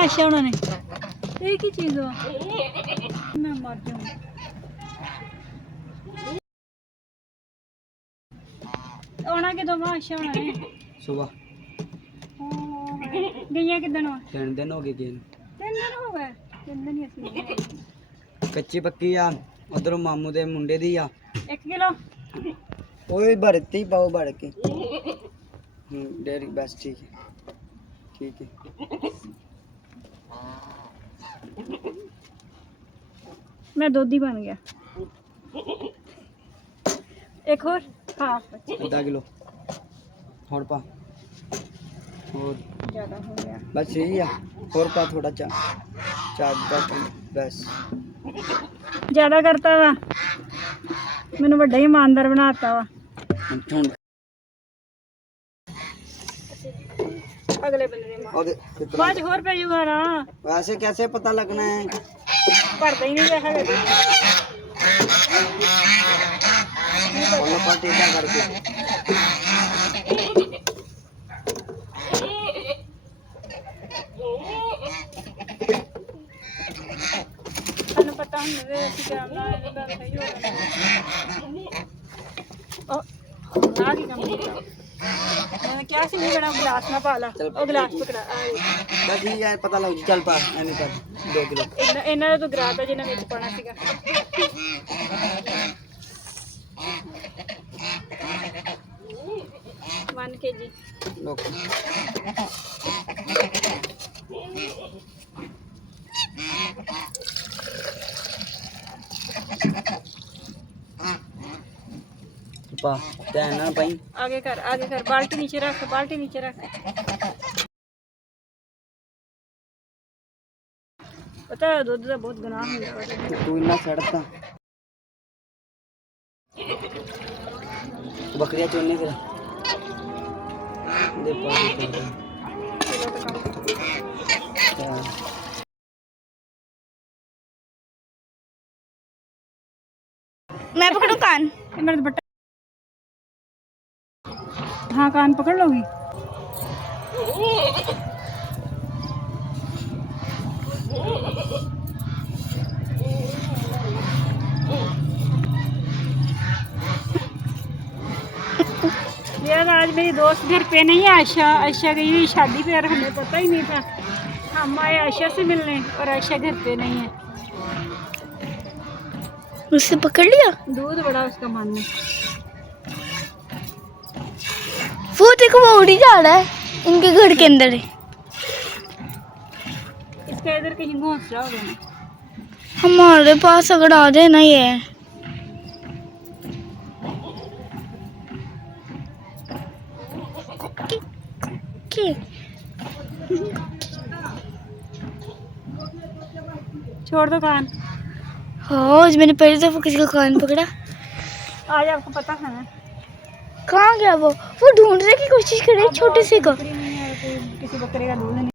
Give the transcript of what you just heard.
आशा उन्होंने एक ही चीज हुआ मैं मर जाऊँ आना कि मां आशा उन्होंने सुबह गई किदन 3 दिन हो गए गए 3 दिन हो गए 3 दिन ही असली कच्ची पक्की आ उधरों मामू दे मुंडे दी आ 1 किलो ओए भरती ही पाओ भर के डेरी बस ठीक है मैं दूध ही बन गया एक और हाफ आधा किलो और पा और ज्यादा हो गया बस यही है और पा थोड़ा चार बस ज्यादा करता वा मैंने बड़ा ही ईमानदार बनाता वा अगले बंदे बाद होर पे जुगा ना वैसे कैसे पता लगना है भरता ही नहीं है पार्टी करके पता मैंने क्या सी नहीं बना गिलास ना पाला ओ गिलास पकड़ा बस ठीक है पता लग चल पा एने कर 2 किलो ਇਹਨਾਂ ਦਾ ਤਾਂ ਗਰਾਤਾ ਜਿਹਨਾਂ ਵਿੱਚ ਪਾਣਾ ਸੀਗਾ 1 kg लोग पा ध्यान ना भाई आगे कर बाल्टी नीचे रख पता है दूध का बहुत गुनाह है तू इतना सड़ता बकरियां चोरने फिर दे मैं पकड़ू कान मेरे बट्टा हाँ कान पकड़ लोगी यार आज मेरी दोस्त घर पे नहीं है आशा गई हुई शादी पे और हमें पता ही नहीं था हम आए आशा से मिलने और आशा घर पे नहीं है उससे पकड़ लिया दूध बड़ा उसका मन है वो देखो वो उड़ी जा रहा है इनके घर के अंदर है इसका इधर कहीं घोंसला होगा ना हमारे पास अगर आ जाए ना ये छोड़ दो कान हाँ आज मैंने पहली दफा किसी का कान पकड़ा आज आपको पता है ना कहाँ गया वो ढूंढने की कोशिश कर रही है छोटे से को किसी बकरे का दूध नहीं